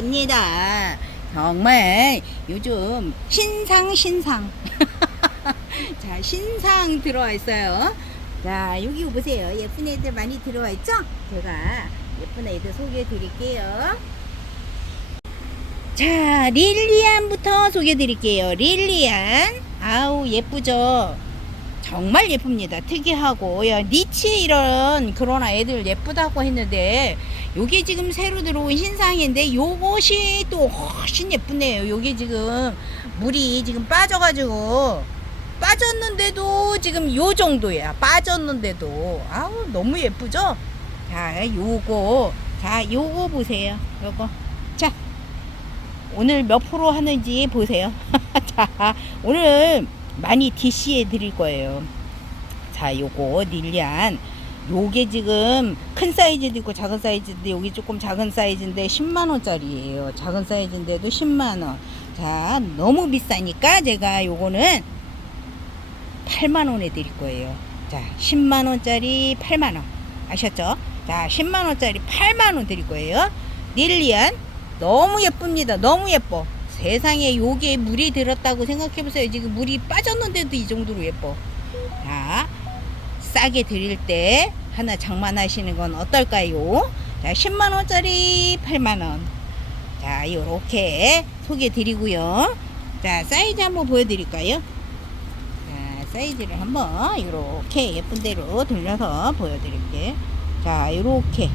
데려왔습니다. 정말 요즘 신상 신상. 자, 신상 들어와 있어요. 자, 여기 보세요. 예쁜 애들 많이 들어와 있죠? 제가 예쁜 애들 소개해 드릴게요. 자, 릴리안부터 소개해 드릴게요. 릴리안. 아우, 예쁘죠? 정말 예쁩니다. 특이하고, 야, 니치 이런 그런 아이들 예쁘다고 했는데, 요게 지금 새로 들어온 신상인데, 요것이 또 훨씬 예쁘네요. 요게 지금 물이 지금 빠져가지고, 빠졌는데도 지금 요 정도야. 빠졌는데도. 아우, 너무 예쁘죠? 자, 요거. 자, 요거 보세요. 요거. 자, 오늘 몇 프로 하는지 보세요. 자, 오늘 많이 DC해 드릴 거예요. 자, 요거 닐리안. 요게 지금 큰 사이즈도 있고 작은 사이즈인데 여기 조금 작은 사이즈인데 10만 원짜리예요. 작은 사이즈인데도 10만 원. 자, 너무 비싸니까 제가 요거는 8만 원에 드릴 거예요. 자, 10만 원짜리 8만 원. 아셨죠? 자, 10만 원짜리 8만 원 드릴 거예요. 닐리안 너무 예쁩니다. 너무 예뻐. 세상에 요게 물이 들었다고 생각해 보세요. 지금 물이 빠졌는데도 이 정도로 예뻐. 자, 싸게 드릴 때 하나 장만하시는 건 어떨까요? 자, 10만 원짜리 8만 원. 자, 요렇게 소개 드리고요. 자, 사이즈 한번 보여 드릴까요? 자, 사이즈를 한번 이렇게 예쁜 대로 돌려서 보여드릴게요. 자, 이렇게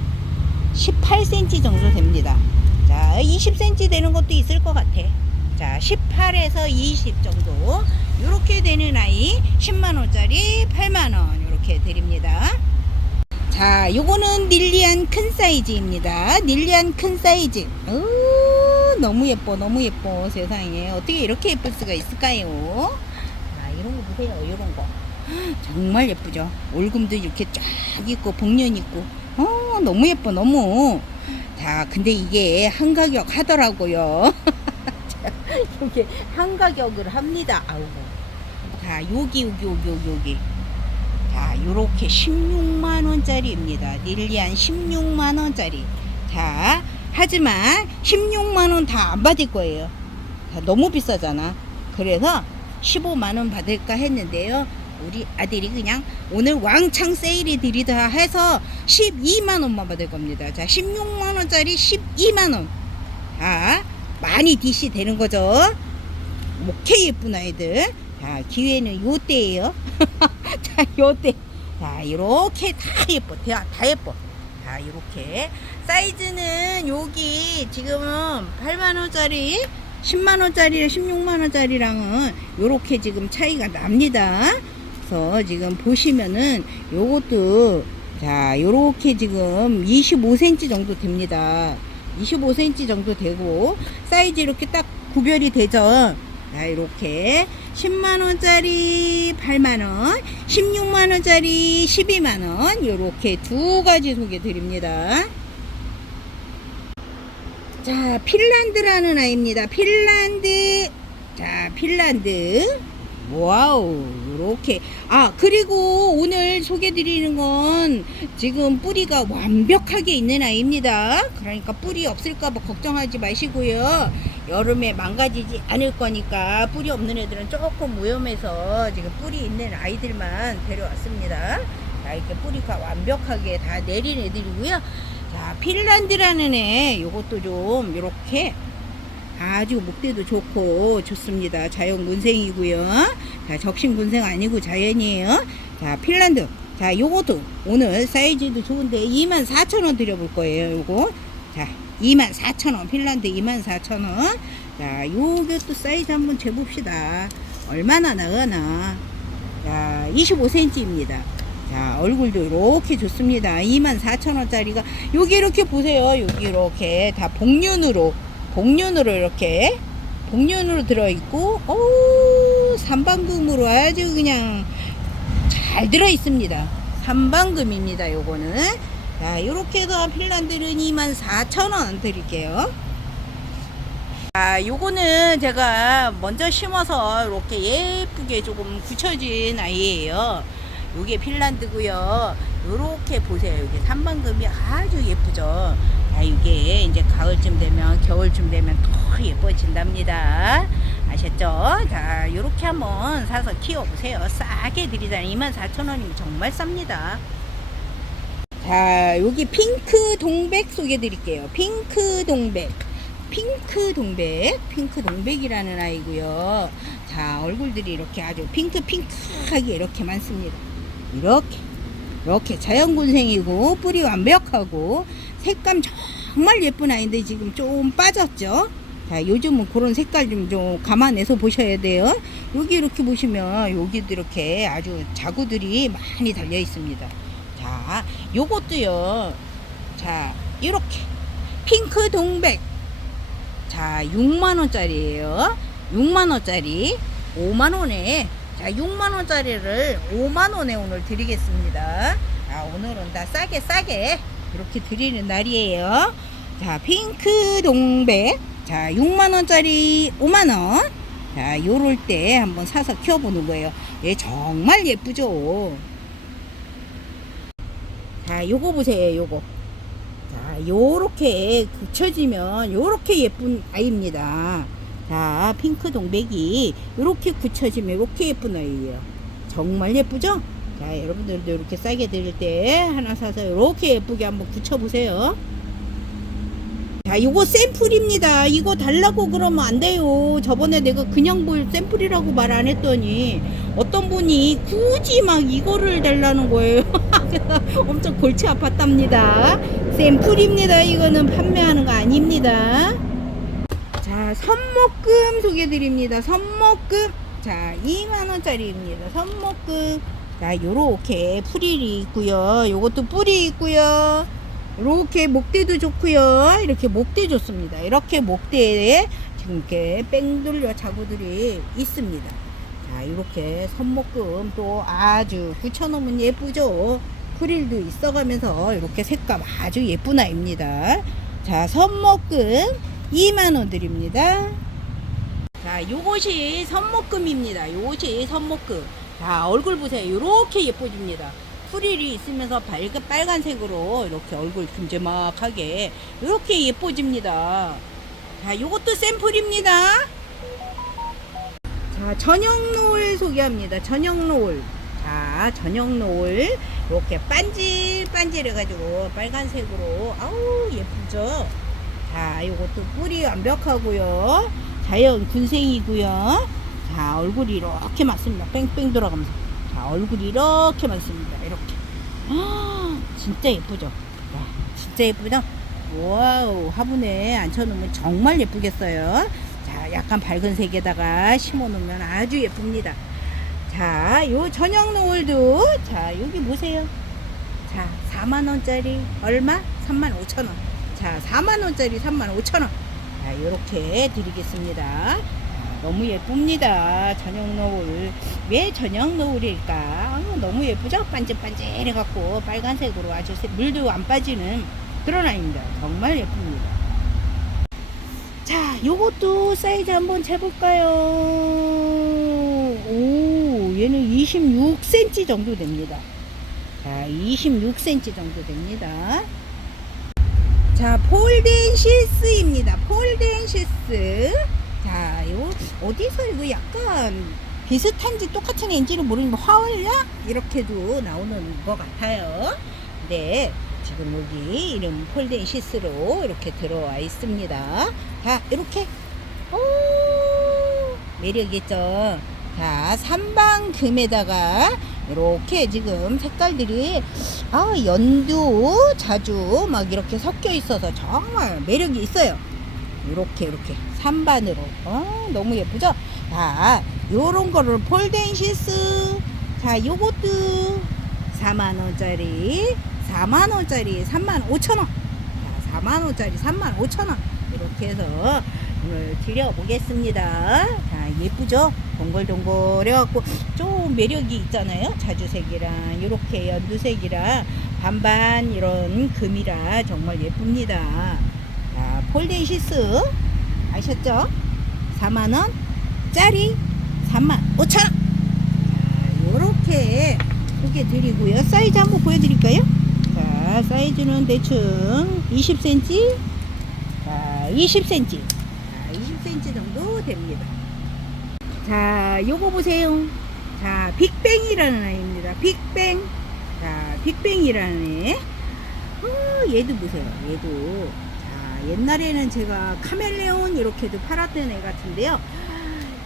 18cm 정도 됩니다. 자, 20cm 되는 것도 있을 것 같아. 자, 18에서 20 정도. 이렇게 되는 아이 10만원짜리 8만원. 이렇게 드립니다. 자, 요거는 닐리안 큰 사이즈입니다. 닐리안 큰 사이즈. 우, 너무 예뻐, 너무 예뻐. 세상에. 어떻게 이렇게 예쁠 수가 있을까요? 자, 이런 거 보세요. 이런 거. 정말 예쁘죠. 올금도 이렇게 쫙 있고, 복면 있고. 어, 너무 예뻐, 너무. 자, 근데 이게 한 가격 하더라고요. 자, 이게 한 가격을 합니다. 아우. 자, 여기, 여기, 여기, 여기. 자, 요렇게 16만원짜리입니다. 닐리안 16만원짜리. 자, 하지만 16만원 다 안 받을 거예요. 자, 너무 비싸잖아. 그래서 15만원 받을까 했는데요. 우리 아들이 그냥 오늘 왕창 세일이 드리다 해서 12만원만 받을 겁니다. 자, 16만원짜리 12만원. 자, 많이 DC 되는 거죠. 목회 예쁜 아이들. 자, 기회는 요 때예요. 자, 요 때. 자, 이렇게 다 예뻐. 다, 다 예뻐. 자, 이렇게. 사이즈는 여기 지금은 8만원짜리, 10만원짜리랑 16만원짜리랑은 요렇게 지금 차이가 납니다. 그래서 지금 보시면은 요것도 자, 요렇게 지금 25cm 정도 됩니다. 25cm 정도 되고 사이즈 이렇게 딱 구별이 되죠. 자, 이렇게 10만원짜리 8만원, 16만원짜리 12만원, 이렇게 두 가지 소개 드립니다. 자, 핀란드라는 아이입니다. 핀란드. 자, 핀란드. 와우, 이렇게. 아, 그리고 오늘 소개 드리는 건 지금 뿌리가 완벽하게 있는 아이입니다. 그러니까 뿌리 없을까봐 걱정하지 마시고요. 여름에 망가지지 않을 거니까 뿌리 없는 애들은 조금 위험해서 지금 뿌리 있는 아이들만 데려왔습니다. 자, 이렇게 뿌리가 완벽하게 다 내린 애들이고요. 자, 핀란드라는 애, 요것도 좀 이렇게 아주 목대도 좋고 좋습니다. 자연 군생이고요. 자, 적신 군생 아니고 자연이에요. 자, 핀란드. 자, 요것도 오늘 사이즈도 좋은데 24,000원 드려볼 거예요. 요거. 자, 24,000원. 핀란드 24,000원. 자, 또 사이즈 한번 재봅시다. 얼마나 나가나. 자, 25cm입니다. 자, 얼굴도 이렇게 좋습니다. 24,000원짜리가 여기 이렇게 보세요. 여기 이렇게 다 복륜으로 복륜으로 이렇게 복륜으로 들어 있고 오, 삼방금으로 아주 그냥 잘 들어 있습니다. 삼방금입니다. 요거는 자, 이렇게 해서 핀란드는 24,000원 드릴게요. 자, 요거는 제가 먼저 심어서 이렇게 예쁘게 조금 굳혀진 아이예요. 요게 핀란드고요. 요렇게 보세요. 이게 삼방금이 아주 예쁘죠. 자, 이게 이제 가을쯤 되면 겨울쯤 되면 더 예뻐진답니다. 아셨죠? 자, 요렇게 한번 사서 키워보세요. 싸게 드리잖아요. 24,000원이면 정말 쌉니다. 자, 여기 핑크 동백 소개해 드릴게요. 핑크 동백. 핑크 동백. 핑크 동백이라는 아이고요. 자, 얼굴들이 이렇게 아주 핑크 핑크하게 이렇게 많습니다. 이렇게. 이렇게 자연군생이고 뿌리 완벽하고 색감 정말 예쁜 아이인데 지금 좀 빠졌죠. 자, 요즘은 그런 색깔 좀, 좀 감안해서 보셔야 돼요. 여기 이렇게 보시면 여기도 이렇게 아주 자구들이 많이 달려 있습니다. 자, 요것도요. 자, 이렇게 핑크 동백. 자, 6만 원짜리예요. 6만 원짜리 5만 원에 자, 6만 원짜리를 5만 원에 오늘 드리겠습니다. 아, 오늘은 다 싸게 싸게 이렇게 드리는 날이에요. 자, 핑크 동백. 자, 6만 원짜리 5만 원. 자, 요럴 때 한번 사서 키워보는 거예요. 얘 정말 예쁘죠? 자, 요거 보세요, 요거. 자, 요렇게 굳혀지면 요렇게 예쁜 아이입니다. 자, 핑크 동백이 요렇게 굳혀지면 요렇게 예쁜 아이예요. 정말 예쁘죠? 자, 여러분들도 이렇게 싸게 드릴 때 하나 사서 요렇게 예쁘게 한번 굳혀보세요. 자, 요거 샘플입니다. 이거 달라고 그러면 안 돼요. 저번에 내가 그냥 볼 샘플이라고 말 안 했더니 어떤 분이 굳이 막 이거를 달라는 거예요. 엄청 골치 아팠답니다. 샘플입니다. 이거는 판매하는 거 아닙니다. 자, 선목금 소개드립니다. 선목금. 자, 2만원짜리입니다. 선목금. 자, 요렇게 풀이 있고요. 요것도 뿔이 있고요. 이렇게 목대도 좋고요. 이렇게 목대 좋습니다. 이렇게 목대에 지금 이렇게 뺑돌려 자구들이 있습니다. 자, 이렇게 선목금 또 아주 붙여놓으면 예쁘죠. 프릴도 있어가면서 이렇게 색감 아주 예쁜 아입니다. 자, 선목금 2만원 드립니다. 자, 요것이 선목금입니다. 요것이 선목금. 자, 얼굴 보세요. 요렇게 예뻐집니다. 프릴이 있으면서 빨간, 빨간색으로 이렇게 얼굴 큼지막하게 이렇게 예뻐집니다. 자, 요것도 샘플입니다. 자, 저녁 노을 소개합니다. 저녁 노을. 자, 저녁 노을. 이렇게 반질반질 해가지고 빨간색으로 아우 예쁘죠? 자, 요것도 뿌리 완벽하고요. 자연 군생이고요. 자, 얼굴이 이렇게 맞습니다. 뺑뺑 돌아가면서. 자, 얼굴이 이렇게 많습니다. 이렇게. 아, 진짜 예쁘죠? 와, 진짜 예쁘죠? 와우, 화분에 앉혀놓으면 정말 예쁘겠어요. 자, 약간 밝은 색에다가 심어놓으면 아주 예쁩니다. 자, 요 저녁 노을도, 자, 여기 보세요. 자, 4만원짜리 얼마? 3만 5천원. 자, 4만원짜리 3만 5천원. 자, 요렇게 드리겠습니다. 아, 너무 예쁩니다. 저녁 노을. 왜 저녁 노을일까? 아, 너무 예쁘죠? 반질반질해갖고 빨간색으로 아주 색- 물도 안 빠지는 그런 아이입니다. 정말 예쁩니다. 자, 요것도 사이즈 한번 재볼까요? 오, 얘는 26cm 정도 됩니다. 자, 26cm 정도 됩니다. 자, 폴덴시스입니다. 폴덴시스. 자, 요 어디서 이거 약간 비슷한지 똑같은 앤지는 모르겠는데 화월약 이렇게도 나오는 것 같아요. 네, 지금 여기 이름 폴덴시스로 이렇게 들어와 있습니다. 자, 이렇게 오 매력 있죠. 자, 삼방금에다가 이렇게 지금 색깔들이 아 연두 자주 막 이렇게 섞여 있어서 정말 매력이 있어요. 이렇게 이렇게 삼반으로 어 너무 예쁘죠? 자 요런 거를 폴덴시스 자 요것도 4만 원짜리 4만 원짜리 3만 5천 원. 자 4만 원짜리 3만 5천 원 이렇게 해서 오늘 드려보겠습니다. 자 예쁘죠? 동글동글 해갖고 좀 매력이 있잖아요. 자주색이랑 이렇게 연두색이랑 반반 이런 금이라 정말 예쁩니다. 자, 폴데이 시스 아셨죠? 4만원 짜리 3만 5천원 자, 요렇게 소개 드리고요. 사이즈 한번 보여드릴까요? 자, 사이즈는 대충 20cm 자, 20cm. 자, 20cm 정도 됩니다. 자, 요거 보세요. 자, 빅뱅이라는 아이입니다. 빅뱅. 자, 빅뱅이라는 애. 어, 얘도 보세요. 얘도. 자, 옛날에는 제가 카멜레온 이렇게도 팔았던 애 같은데요.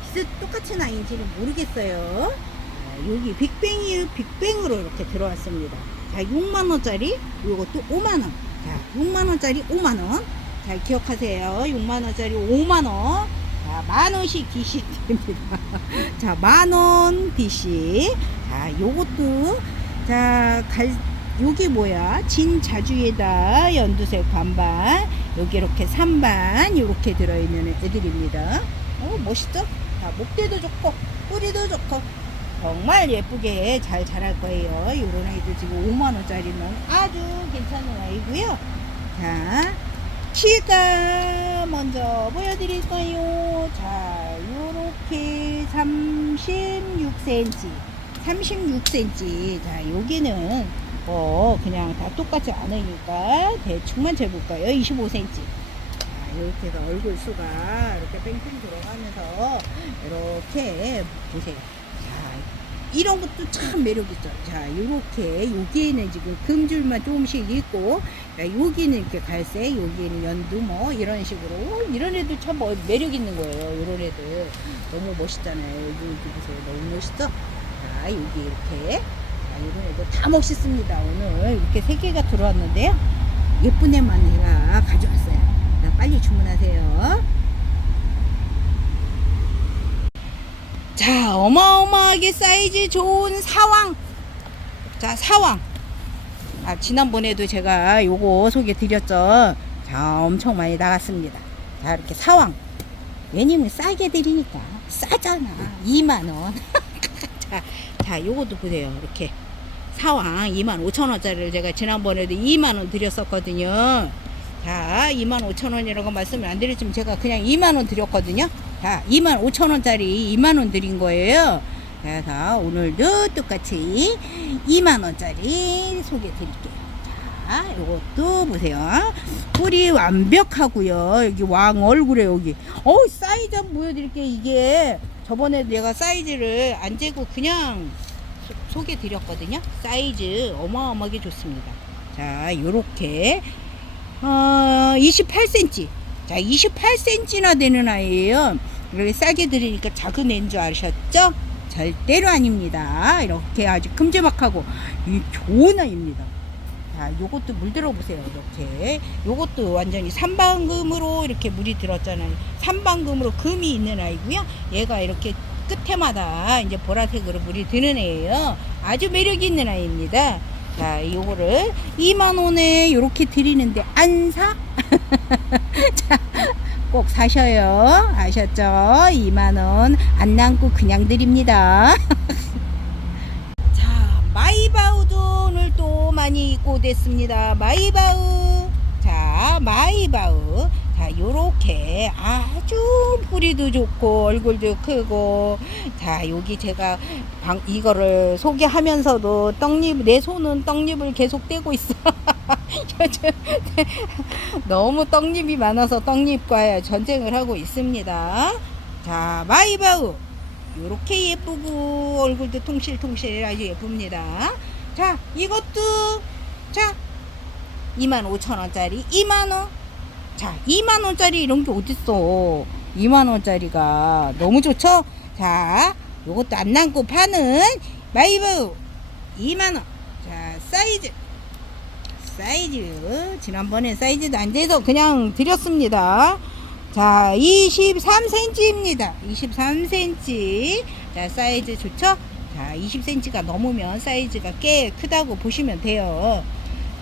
진짜 똑같은 아이인지는 모르겠어요. 자, 여기 빅뱅이, 빅뱅으로 이렇게 들어왔습니다. 자, 6만 원짜리, 요것도 5만 원. 자, 6만 원짜리 5만 원. 잘 기억하세요. 6만 원짜리 5만 원. 자, 만 원씩 DC 드립니다. 자, 만원 DC. 자, 요것도, 자, 갈, 요게 뭐야? 진자주에다 연두색 반반. 여기 이렇게 3반. 이렇게 들어있는 애들입니다. 어, 멋있죠? 자, 목대도 좋고, 뿌리도 좋고, 정말 예쁘게 잘 자랄 거예요. 요런 아이들 지금 5만원짜리는 아주 괜찮은 아이고요. 자, 키가 먼저 보여드릴까요? 자, 요렇게 36cm. 36cm. 자, 여기는 뭐 그냥 다 똑같지 않으니까 대충만 재볼까요? 25cm. 자, 이렇게 해서 얼굴 수가 이렇게 뺑뺑 들어가면서 이렇게 보세요. 자, 이런 것도 참 매력있죠. 자, 요렇게, 여기에는 지금 금줄만 조금씩 있고, 자, 여기는 이렇게 갈색, 여기는 연두, 뭐, 이런 식으로. 이런 애들 참뭐 매력있는 거예요. 이런 애들. 너무 멋있잖아요. 여기, 여기 보세요. 너무 멋있죠? 자, 여기 이렇게. 자, 이런 애들 다 멋있습니다. 오늘 이렇게 세 개가 들어왔는데요. 예쁜 애만 제가 가져왔어요. 자, 빨리 주문하세요. 자, 어마어마하게 사이즈 좋은 사왕. 자, 사왕. 아, 지난번에도 제가 요거 소개 드렸죠. 자, 엄청 많이 나갔습니다. 자, 이렇게 사왕. 왜냐면 싸게 드리니까. 싸잖아. 2만원. 자, 자, 요것도 보세요. 이렇게. 사왕 2만 5천 원짜리를 제가 지난번에도 2만 원 드렸었거든요. 자, 2만 5천 원이라고 말씀을 안 드렸지만 제가 그냥 2만 원 드렸거든요. 자, 2만 5천 원짜리 2만 원 드린 거예요. 그래서 오늘도 똑같이 2만 원짜리 소개 드릴게요. 자, 요것도 보세요. 뿌리 완벽하고요. 여기 왕 얼굴에 여기. 어, 사이즈 한번 보여드릴게요. 이게 저번에 내가 사이즈를 안 재고 그냥 소- 소개 드렸거든요. 사이즈 어마어마하게 좋습니다. 자, 요렇게 어, 28cm. 자, 28cm나 되는 아이예요. 이렇게 싸게 드리니까 작은 애인 줄 아셨죠? 절대로 아닙니다. 이렇게 아주 큼지막하고 이 좋은 아이입니다. 자, 요것도 물 들어보세요. 이렇게. 요것도 완전히 삼방금으로 이렇게 물이 들었잖아요. 삼방금으로 금이 있는 아이고요. 얘가 이렇게 끝에마다 이제 보라색으로 물이 드는 애예요. 아주 매력 있는 아이입니다. 자, 요거를 2만원에 요렇게 드리는데 안 사? 자, 꼭 사셔요. 아셨죠? 2만원 안 남고 그냥 드립니다. 자, 마이바우도 오늘 또 많이 입고 됐습니다. 마이바우. 자, 마이바우. 자, 요렇게 아주 뿌리도 좋고 얼굴도 크고 자, 여기 제가 방, 이거를 소개하면서도 떡잎 내 손은 떡잎을 계속 떼고 있어. 요즘 너무 떡잎이 많아서 떡잎과 전쟁을 하고 있습니다. 자, 마이바우. 요렇게 예쁘고 얼굴도 통실통실 아주 예쁩니다. 자, 이것도 자 25,000원짜리 2만원. 자, 2만원짜리 이런 게 어딨어. 2만원짜리가 너무 좋죠? 자, 요것도 안 남고 파는 마이브 2만원. 자, 사이즈. 사이즈. 지난번에 사이즈도 안 돼서 그냥 드렸습니다. 자, 23cm입니다. 23cm. 자, 사이즈 좋죠? 자, 20cm가 넘으면 사이즈가 꽤 크다고 보시면 돼요.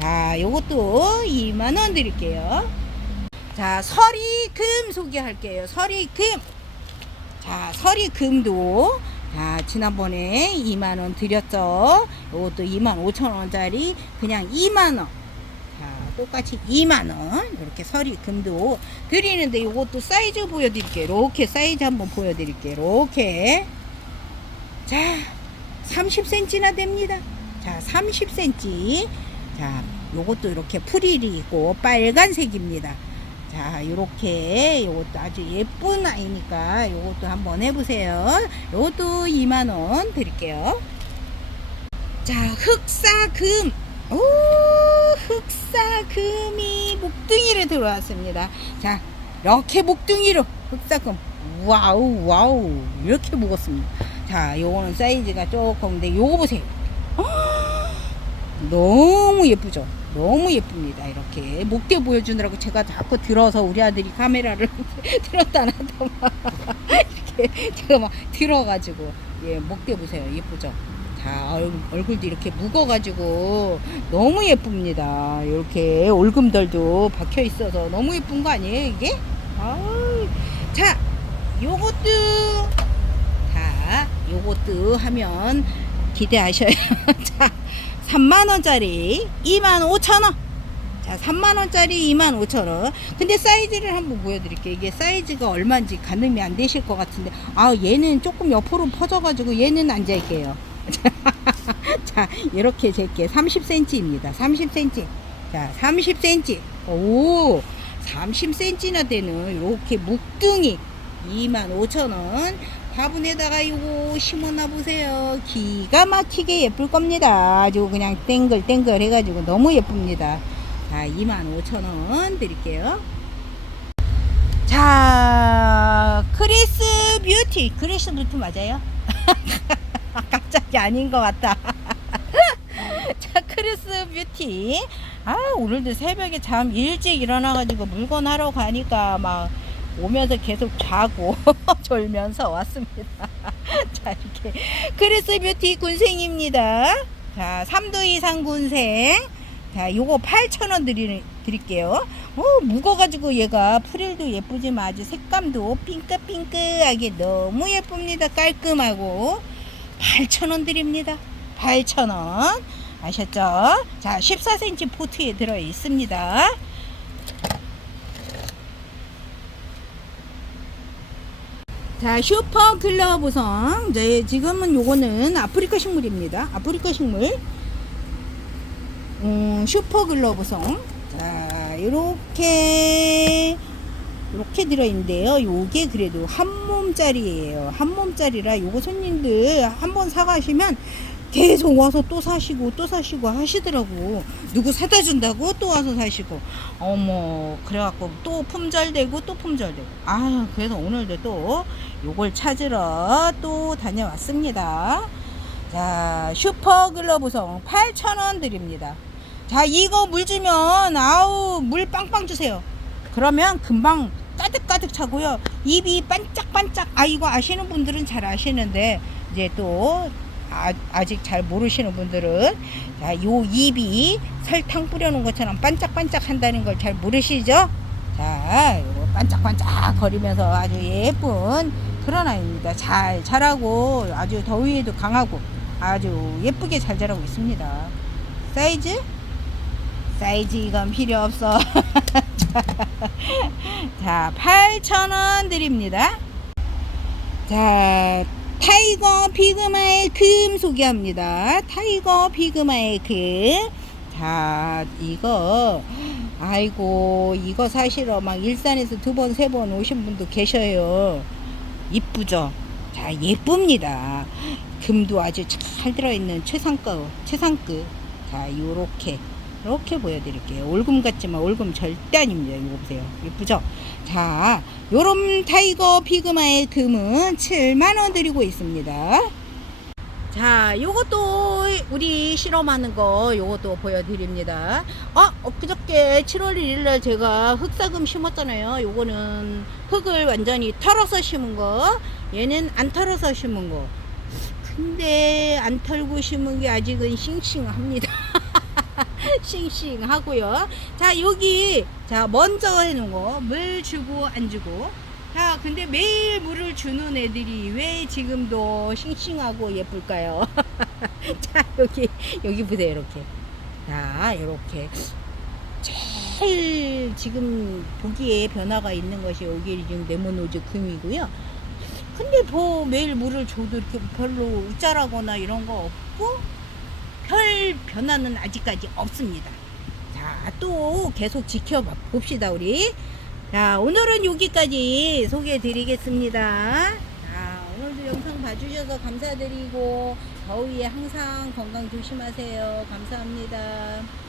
자, 요것도 2만원 드릴게요. 자, 서리금 소개할게요. 서리금. 자, 서리금도 자, 지난번에 2만 원 드렸죠. 요것도 2만 5천 원짜리 그냥 2만 원. 자, 똑같이 2만 원. 이렇게 서리금도 드리는데 요것도 사이즈 보여 드릴게요. 이렇게 사이즈 한번 보여 드릴게요. 이렇게. 자, 30cm나 됩니다. 자, 30cm. 자, 요것도 이렇게 프릴이 있고 빨간색입니다. 자, 요렇게 요것도 아주 예쁜 아이니까 요것도 한번 해보세요. 요것도 2만원 드릴게요. 자, 흑사금. 오, 흑사금이 목둥이로 들어왔습니다. 자, 이렇게 목둥이로 흑사금. 와우, 와우. 이렇게 먹었습니다. 자, 요거는 사이즈가 조금, 근데 요거 보세요. 너무 예쁘죠? 너무 예쁩니다. 이렇게 목대 보여주느라고 제가 자꾸 들어서 우리 아들이 카메라를 들었다 놨다 막 이렇게 제가 막 들어가지고 예 목대 보세요. 예쁘죠? 자 얼- 얼굴도 이렇게 묵어가지고 너무 예쁩니다. 이렇게 올금들도 박혀 있어서 너무 예쁜 거 아니에요 이게? 아우, 자 요것도 자 요것도 하면 기대하셔요. 자 3만원짜리 25,000원. 자, 3만원짜리 25,000원. 근데 사이즈를 한번 보여드릴게요. 이게 사이즈가 얼마인지 가늠이 안 되실 것 같은데. 아, 얘는 조금 옆으로 퍼져 가지고 얘는 앉아있게요. 자, 이렇게 재게 30cm입니다. 30cm. 자, 30cm. 오, 30cm나 되는 이렇게 묵둥이 25,000원. 화분에다가 이거 심어놔 보세요. 기가 막히게 예쁠 겁니다. 아주 그냥 땡글땡글 해가지고 너무 예쁩니다. 자, 25,000원 드릴게요. 자, 크리스 뷰티. 크리스 뷰티 맞아요? 갑자기 아닌 것 같다. 자, 크리스 뷰티. 아, 오늘도 새벽에 잠 일찍 일어나가지고 물건 하러 가니까 막 오면서 계속 자고 졸면서 왔습니다. 자, 이렇게. 크리스 뷰티 군생입니다. 자, 3도 이상 군생. 자, 요거 8,000원 드리, 드릴게요. 어, 묵어가지고 얘가 프릴도 예쁘지만 아주 색감도 핑크핑크하게 너무 예쁩니다. 깔끔하고. 8,000원 드립니다. 8,000원. 아셨죠? 자, 14cm 포트에 들어 있습니다. 자, 슈퍼 클러 보성. 네, 지금은 요거는 아프리카 식물입니다. 아프리카 식물. 음, 슈퍼 글러 보성. 자, 요렇게, 요렇게 들어있는데요. 요게 그래도 한 몸짜리예요. 한 몸짜리라 요거 손님들 한 번 사가시면 계속 와서 또 사시고 또 사시고 하시더라고. 누구 사다 준다고 또 와서 사시고. 어머, 그래갖고 또 품절되고 또 품절되고. 아, 그래서 오늘도 또 요걸 찾으러 또 다녀왔습니다. 자, 슈퍼 글러브송 8,000원 드립니다. 자, 이거 물 주면, 아우, 물 빵빵 주세요. 그러면 금방 가득가득 차고요. 입이 반짝반짝, 아, 이거 아시는 분들은 잘 아시는데, 이제 또, 아, 아직 잘 모르시는 분들은, 자, 요 입이 설탕 뿌려놓은 것처럼 반짝반짝 한다는 걸 잘 모르시죠? 자, 요거 반짝반짝 거리면서 아주 예쁜 그런 아이입니다. 잘 자라고 아주 더위에도 강하고 아주 예쁘게 잘 자라고 있습니다. 사이즈? 사이즈 이건 필요 없어. 자, 8,000원 드립니다. 자, 타이거 피그마의 금 소개합니다. 타이거 피그마의 금. 자, 이거, 아이고, 이거 사시러 막 일산에서 두 번, 세 번 오신 분도 계셔요. 이쁘죠? 자, 예쁩니다. 금도 아주 잘 들어있는 최상급, 최상급. 자, 요렇게. 이렇게 보여드릴게요. 올금 같지만 올금 절대 아닙니다. 이거 보세요. 예쁘죠? 자, 요런 타이거 피그마의 금은 7만원 드리고 있습니다. 자, 요것도 우리 실험하는 거 요것도 보여드립니다. 아, 엊그저께 7월 1일 날 제가 흑사금 심었잖아요. 요거는 흙을 완전히 털어서 심은 거. 얘는 안 털어서 심은 거. 근데 안 털고 심은 게 아직은 싱싱합니다. 싱싱하고요. 자, 여기 자, 먼저 해 놓은 거 물 주고 안 주고 자, 근데 매일 물을 주는 애들이 왜 지금도 싱싱하고 예쁠까요? 자, 여기, 여기 보세요, 이렇게. 자, 이렇게. 제일 지금 보기에 변화가 있는 것이 여기 지금 네모노즈 금이고요. 근데 뭐 매일 물을 줘도 이렇게 별로 우짜라거나 이런 거 없고, 별 변화는 아직까지 없습니다. 자, 또 계속 지켜봅시다, 우리. 자, 오늘은 여기까지 소개해 드리겠습니다. 자, 오늘도 영상 봐주셔서 감사드리고, 더위에 항상 건강 조심하세요. 감사합니다.